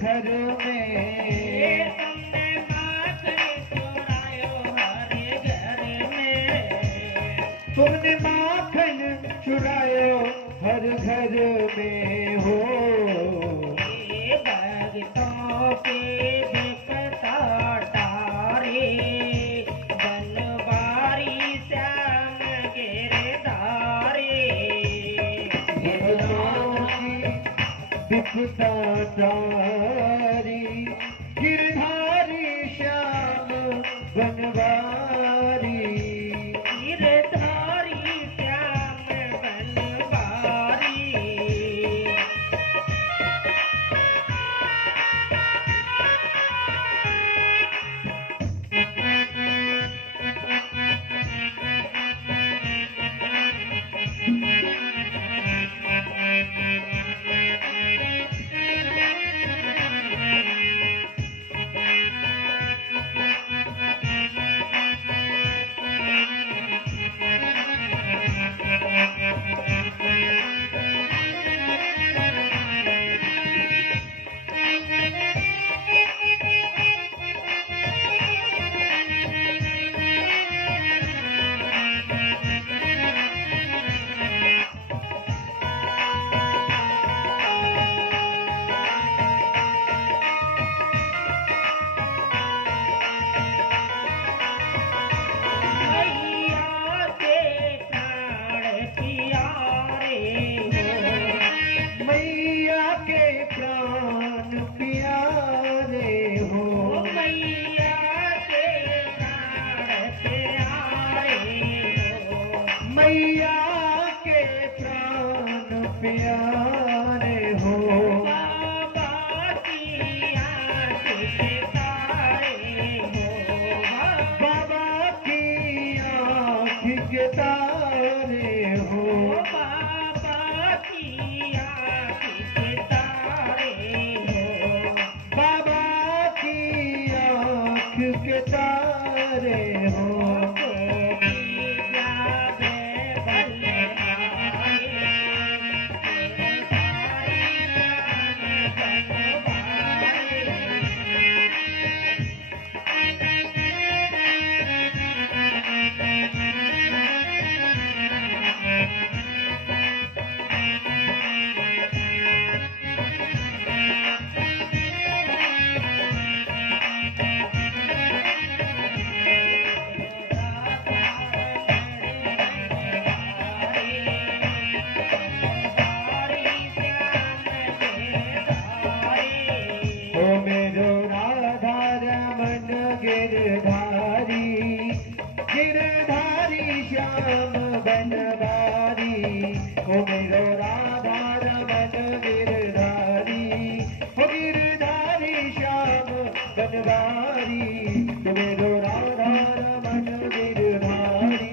घर में, तुमने माखन चुरायो हर घर में, तुमने माखन चुरायो हर घर में हो। भक्तों के बिकता तारे, बनवारी श्याम गिरधारे। बिकता तारी गिरधारी श्याम बनवारी, गिरधारी श्याम बनवारी। मैया के प्राण प्यारे हो। बाबा की आँख के तारे हो, बाबा की आँख के तारे हो। बाबा की आँख के तारे हो, बाबा की आँख के तारे हो। गिरधारी गिरधारी श्याम बनवारी, ओ मेरो राधा रमन गिरधारी, ओ गिरधारी श्याम बनवारी, ओ मेरो राधा रमन गिरधारी,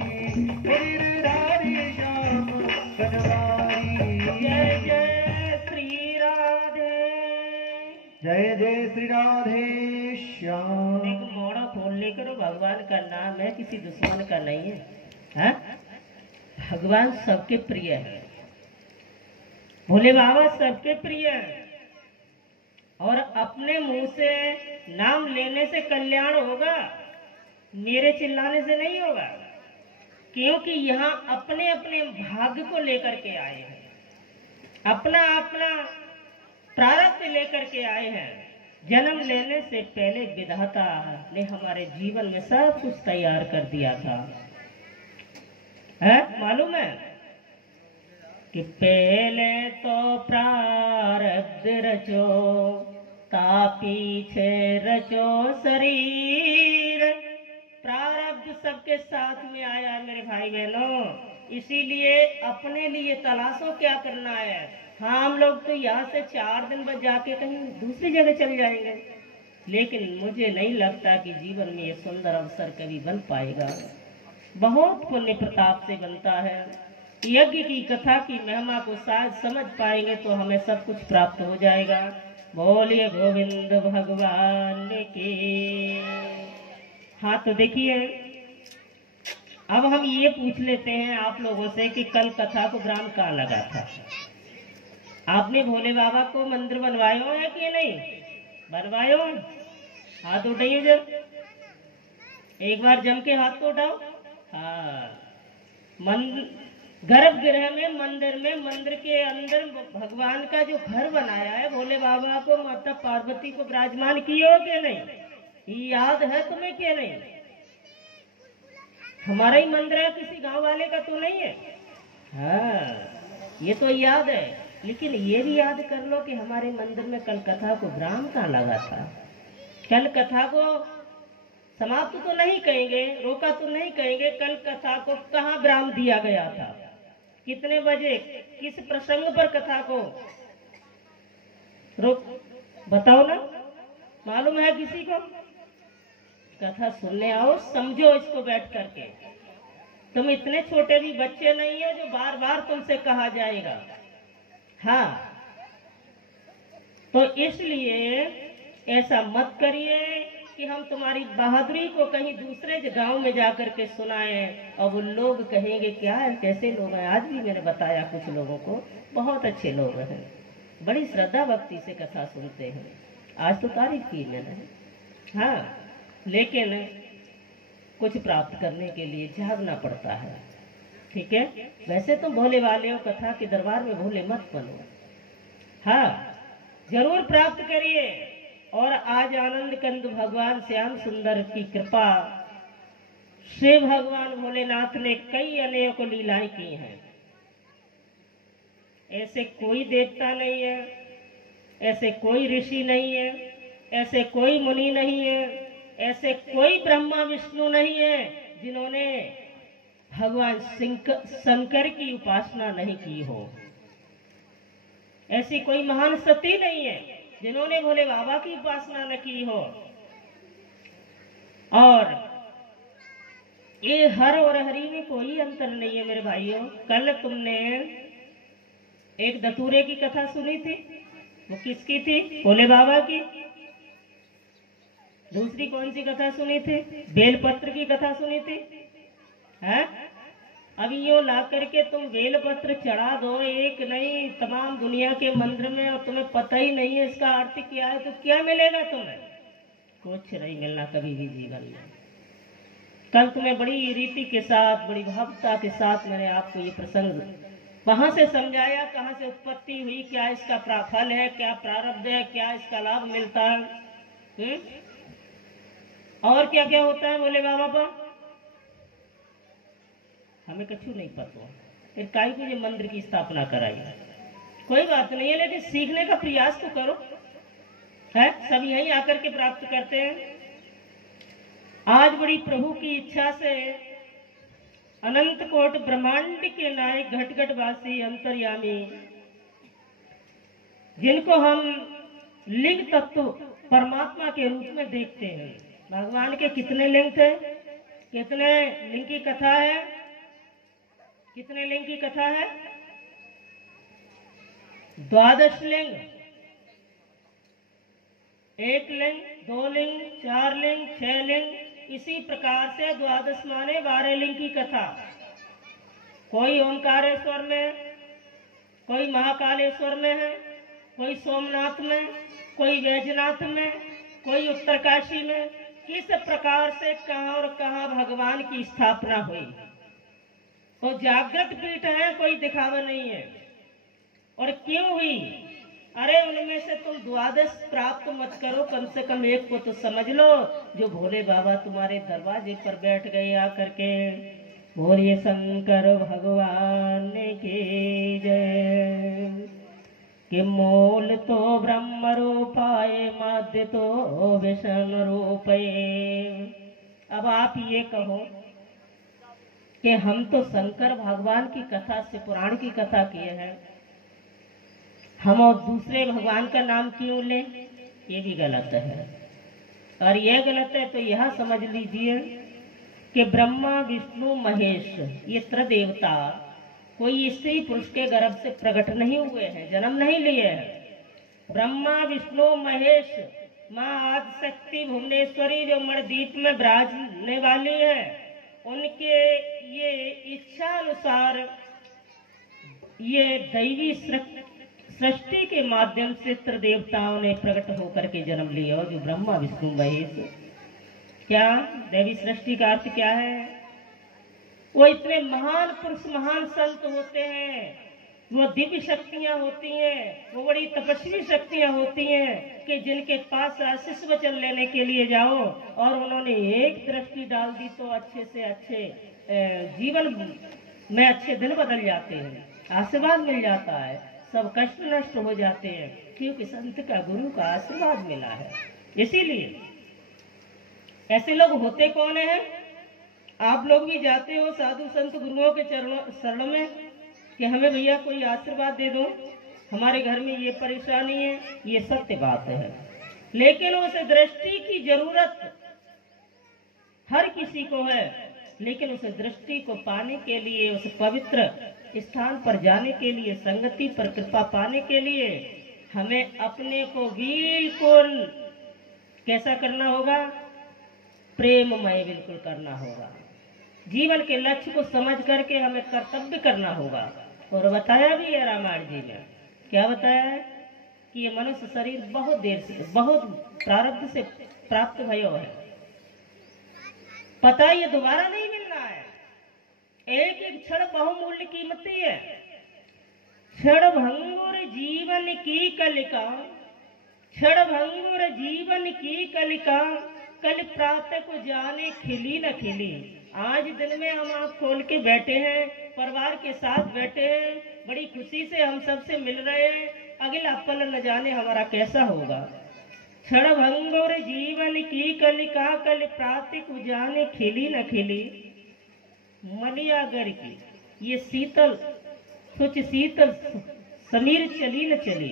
ओ गिरधारी श्याम बनवारी। जय जय श्री राधे, जय जय श्री राधे श्याम। एक मोड़ा खोल लेकर भगवान का नाम है, किसी दुश्मन का नहीं है, हाँ? भगवान सबके प्रिय है, भोले बाबा सबके प्रिय है, और अपने मुंह से नाम लेने से कल्याण होगा, मेरे चिल्लाने से नहीं होगा, क्योंकि यहाँ अपने अपने भाग्य को लेकर के आए हैं, अपना अपना प्रारब्ध लेकर के आए हैं। जन्म लेने से पहले विधाता ने हमारे जीवन में सब कुछ तैयार कर दिया था, है मालूम है कि पहले तो प्रारब्ध रचो, ता पीछे रचो शरीर। प्रारब्ध सबके साथ में आया मेरे भाई बहनों, इसीलिए अपने लिए तलाशो क्या करना है। हाँ, हम लोग तो यहाँ से 4 दिन बाद जाके कहीं दूसरी जगह चल जाएंगे, लेकिन मुझे नहीं लगता कि जीवन में ये सुंदर अवसर कभी बन पाएगा। बहुत पुण्य प्रताप से बनता है। यज्ञ की कथा की महिमा को शायद समझ पाएंगे तो हमें सब कुछ प्राप्त हो जाएगा। बोलिए गोविंद भगवान की। हाँ तो देखिए, अब हम ये पूछ लेते हैं आप लोगों से कि कल कथा को ग्राम कहाँ लगा था? आपने भोले बाबा को मंदिर बनवाया है कि नहीं? बनवायो, हाथ उठाइए जब, एक बार जम के हाथ तो उठाओ। हाँ, गर्भगृह में, मंदिर के अंदर भगवान का जो घर बनाया है, भोले बाबा को, माता पार्वती को विराजमान किए हो कि नहीं? ये याद है तुम्हें कि नहीं? हमारा ही मंदिर है, किसी गांव वाले का तो नहीं है। हाँ, ये तो याद है, लेकिन ये भी याद कर लो कि हमारे मंदिर में कल कथा को विराम कहाँ लगा था। कल कथा को समाप्त तो नहीं कहेंगे, रोका तो नहीं कहेंगे, कल कथा को कहाँ विराम दिया गया था, कितने बजे, किस प्रसंग पर कथा को रोक, बताओ ना, मालूम है किसी को? कथा सुनने आओ, समझो इसको बैठ करके। तुम इतने छोटे भी बच्चे नहीं हो जो बार बार तुमसे कहा जाएगा। हाँ, तो इसलिए ऐसा मत करिए कि हम तुम्हारी बहादुरी को कहीं दूसरे गांव में जाकर के सुनाएं और वो लोग कहेंगे क्या है, कैसे लोग हैं। आज भी मैंने बताया कुछ लोगों को, बहुत अच्छे लोग हैं, बड़ी श्रद्धा भक्ति से कथा सुनते हैं, आज तो तारीफ की मैंने। हाँ, लेकिन कुछ प्राप्त करने के लिए जागना पड़ता है, ठीक है? वैसे तो भोले वाले हो, कथा के दरबार में भोले मत बनो। हाँ, जरूर प्राप्त करिए। और आज आनंद कंद भगवान श्याम सुंदर की कृपा से भगवान भोलेनाथ ने कई अनेक लीलाएं की हैं। ऐसे कोई देवता नहीं है, ऐसे कोई ऋषि नहीं है, ऐसे कोई मुनि नहीं है, ऐसे कोई ब्रह्मा विष्णु नहीं है जिन्होंने भगवान शंकर की उपासना नहीं की हो। ऐसी कोई महान सती नहीं है जिन्होंने भोले बाबा की उपासना न की हो। और ये हर और हरि में कोई अंतर नहीं है मेरे भाइयों। कल तुमने एक धतूरे की कथा सुनी थी, वो किसकी थी? भोले बाबा की। दूसरी कौन सी कथा सुनी थी? बेलपत्र की कथा सुनी थी, है? अब यो ला करके तुम बेलपत्र चढ़ा दो, एक नहीं तमाम दुनिया के मंदिर में, और तुम्हें पता ही नहीं है इसका अर्थ क्या है, तो क्या मिलेगा तुम्हें? कुछ नहीं मिलना कभी भी जीवन में। कल तुम्हें बड़ी रीति के साथ, बड़ी भावुकता के साथ मैंने आपको ये प्रसंग वहां से समझाया, कहाँ से उत्पत्ति हुई, क्या इसका फल है, क्या प्रारब्ध है, क्या इसका लाभ मिलता है, और क्या क्या होता है भोले बाबा पर। हमें कछु नहीं पता, फिर काहे को ये मंदिर की स्थापना कराई। कोई बात नहीं है, लेकिन सीखने का प्रयास तो करो, है? सब यहीं आकर के प्राप्त करते हैं। आज बड़ी प्रभु की इच्छा से अनंत कोट ब्रह्मांड के नायक घटघटवासी अंतर्यामी, जिनको हम लिंग तत्व परमात्मा के रूप में देखते हैं। भगवान के कितने लिंग थे? कितने लिंग की कथा है? कितने लिंग की कथा है? 12 लिंग। 1 लिंग, 2 लिंग, 4 लिंग, 6 लिंग, इसी प्रकार से 12 माने 12 लिंग की कथा। कोई ओंकारेश्वर में, कोई महाकालेश्वर में है, कोई सोमनाथ में, कोई वैजनाथ में, कोई उत्तरकाशी में। किस प्रकार से कहां और कहां भगवान की स्थापना हुई। तो जागृत पीठ है, कोई दिखावा नहीं है। और क्यों हुई? अरे उनमें से तुम 12 प्राप्त मत करो, कम से कम एक को तो समझ लो, जो भोले बाबा तुम्हारे दरवाजे पर बैठ गए आकर के। बोलिए शंकर भगवान की जय। कि मूल तो ब्रह्म रूपाय, मध्य तो विष्णु रूपये। अब आप ये कहो कि हम तो शंकर भगवान की कथा से, पुराण की कथा किए हैं, हम और दूसरे भगवान का नाम क्यों लें? ये भी गलत है। और ये गलत है तो यह समझ लीजिए कि ब्रह्मा विष्णु महेश ये त्रिदेवता कोई स्त्री पुरुष के गर्भ से प्रकट नहीं हुए हैं, जन्म नहीं लिए हैं। ब्रह्मा विष्णु महेश, माँ आदिशक्ति भुवनेश्वरी जो मणिद्वीप में विराजने वाली है, उनके ये इच्छा अनुसार ये दैवी सृष्टि के माध्यम से त्रिदेवताओं ने प्रकट होकर के जन्म लिया, जो ब्रह्मा विष्णु महेश। क्या देवी सृष्टि का अर्थ क्या है? वो इतने महान पुरुष, महान संत होते हैं, वो दिव्य शक्तियां होती हैं, वो बड़ी तपस्वी शक्तियां होती हैं कि जिनके पास आशीष वचन लेने के लिए जाओ और उन्होंने एक दृष्टि डाल दी तो अच्छे से अच्छे जीवन में अच्छे दिन बदल जाते हैं, आशीर्वाद मिल जाता है, सब कष्ट नष्ट हो जाते हैं, क्योंकि संत का, गुरु का आशीर्वाद मिला है। इसीलिए ऐसे लोग होते कौन हैं? आप लोग भी जाते हो साधु संत गुरुओं के शरण में कि हमें भैया कोई आशीर्वाद दे दो, हमारे घर में ये परेशानी है, ये सत्य बात है। लेकिन उस दृष्टि की जरूरत हर किसी को है, लेकिन उस दृष्टि को पाने के लिए, उस पवित्र स्थान पर जाने के लिए, संगति पर कृपा पाने के लिए हमें अपने को बिल्कुल कैसा करना होगा? प्रेममय बिल्कुल करना होगा। जीवन के लक्ष्य को समझ करके हमें कर्तव्य करना होगा। और बताया भी है रामायण जी में, क्या बताया है? कि ये मनुष्य शरीर बहुत देर से, बहुत प्रारब्ध से प्राप्त भयो है, पता ये दोबारा नहीं मिलना है। एक एक क्षण बहुमूल्य कीमती है। क्षण भंगुर जीवन की कलिका, क्षण भंगुर जीवन की कलिका, कल प्रातः को जाने खिली न खिली। आज दिन में हम आँख खोल के बैठे हैं, परिवार के साथ बैठे हैं, बड़ी खुशी से हम सबसे मिल रहे हैं, अगला पल न जाने हमारा कैसा होगा। क्षण भंगुर जीवन की कलिका, कल प्रातः को जाने खिली न खिली। मलियागर की ये शीतल, कुछ शीतल समीर चली न चली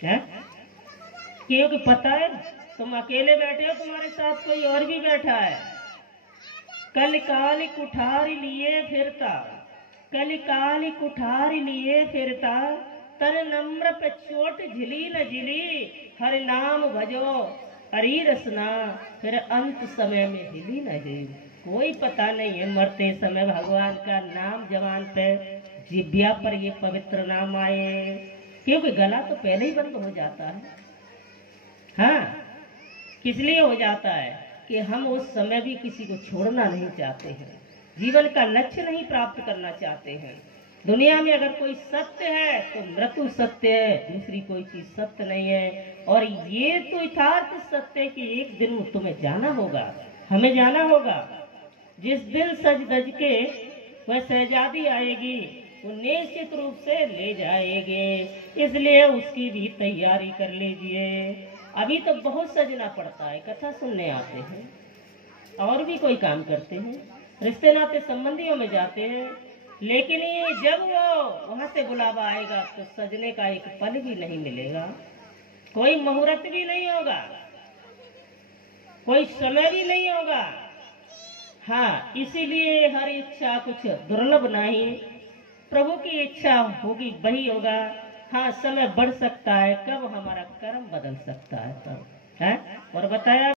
है, क्योंकि पता है तुम अकेले बैठे हो, तुम्हारे साथ कोई और भी बैठा है। कल काल कुठार लिए फिरता, कल काल कुठार लिए फिरता, तन नम्र पे चोट झिली न झिली। हरि नाम भजो हरि रसना, फिर अंत समय में हिली न हिली। कोई पता नहीं है मरते समय भगवान का नाम जवान पे, जिब्या पर ये पवित्र नाम आए, क्योंकि गला तो पहले ही बंद हो जाता है। हाँ, किस लिए हो जाता है? कि हम उस समय भी किसी को छोड़ना नहीं चाहते हैं, जीवन का लक्ष्य नहीं प्राप्त करना चाहते हैं। दुनिया में अगर कोई सत्य है तो मृत्यु सत्य है, दूसरी कोई चीज सत्य नहीं है। और ये तो यथार्थ सत्य है कि एक दिन तुम्हें जाना होगा, हमें जाना होगा। जिस दिन सज धज के वह शहजादी आएगी, वो निश्चित रूप से ले जाएंगे, इसलिए उसकी भी तैयारी कर लीजिए। अभी तो बहुत सजना पड़ता है, कथा सुनने आते हैं और भी कोई काम करते हैं, रिश्ते नाते संबंधियों में जाते हैं, लेकिन ये जब वो वहां से बुलावा आएगा तो सजने का एक पल भी नहीं मिलेगा, कोई मुहूर्त भी नहीं होगा, कोई समय भी नहीं होगा। हाँ, इसीलिए हर इच्छा कुछ दुर्लभ नहीं, प्रभु की इच्छा होगी वही होगा। हाँ, समय बढ़ सकता है, कब हमारा कर्म बदल सकता है तब है। और बताया